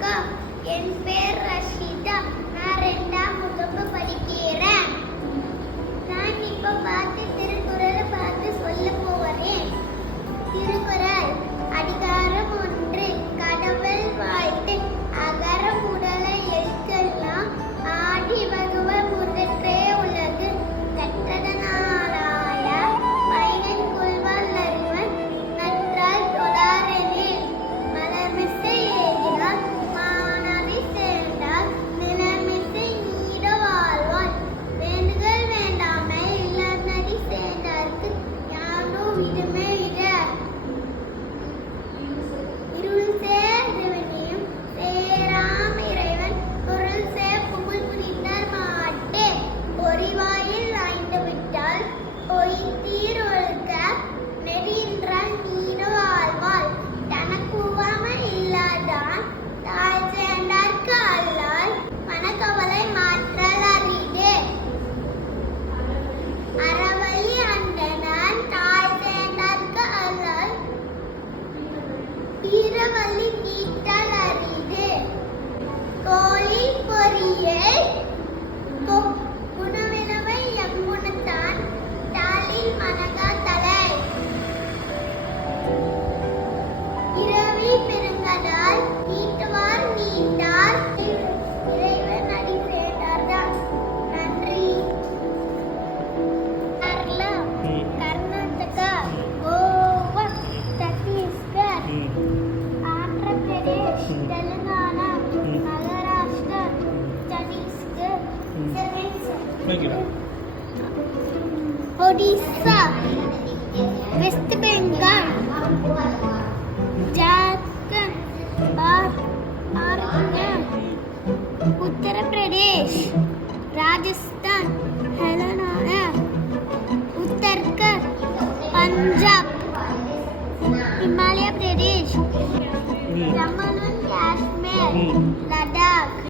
அக்கா, என் பேர் ரஷிதா. நான் 2ஆம் வகுப்பு படிக்கிறேன். நான் இப்போ திருக்குறளை பார்த்து சொல்ல போகிறேன். திருக்குறள் அதிகாரம் 1. கடவுள் வாழ்த்து. அகர முதல எழுத்தெல்லாம் ஆதி பகவ முதற்றே உலகு. கற்றதனாலாய பயன் கொள்வான் அறிவன் நற்றால் தொழாரெனில். மலர்மிசை ஏகினார் மானடி சேர்ந்தார் நிலமிசை நீட வாழ்வான். வேண்டுதல் வேண்டாமை இளநடி சேர்ந்தார்க்கு யானோ விடுமே விட. இருள் சேர் சிவனையும் சேராம் இறைவன் பொருள் சேர் புகழ் புரிந்தார் மாட்டே. பொறிவாயில் ஆய்ந்து விட்டால் பொய்த்தீர் ஒழுக்க நெறியின்றால் நீட வாழ்வாள். தனக்கு உவமை இல்லாதான் தாய் சேர்ந்தார்க்கு அல்லால் மனக்கவலை மாற்றல் அரிதே. அறவழி அந்தணன் தாய் சேர்ந்தார்க்கு அல்லால் பிறவழி நீட்டல் அரிது. கோழி பொறியை குணவினவை எங்குணத்தான் தாளில் மனகா தலை. இரவி பெருங்கடால் நீட்டுவார் நீட்டார் இறைவன் அடி சேர்ந்தார்தான். நன்றி. Kerala, Karnataka, Goa, Chhattisgarh, Andhra Pradesh, Telangana, Maharashtra, Chhattisgarh, Odisha, west Bengal, Jharkhand, Uttar Pradesh, Rajasthan, Haryana, Uttarakhand, Punjab, Himalaya Pradesh, Jammu and Kashmir,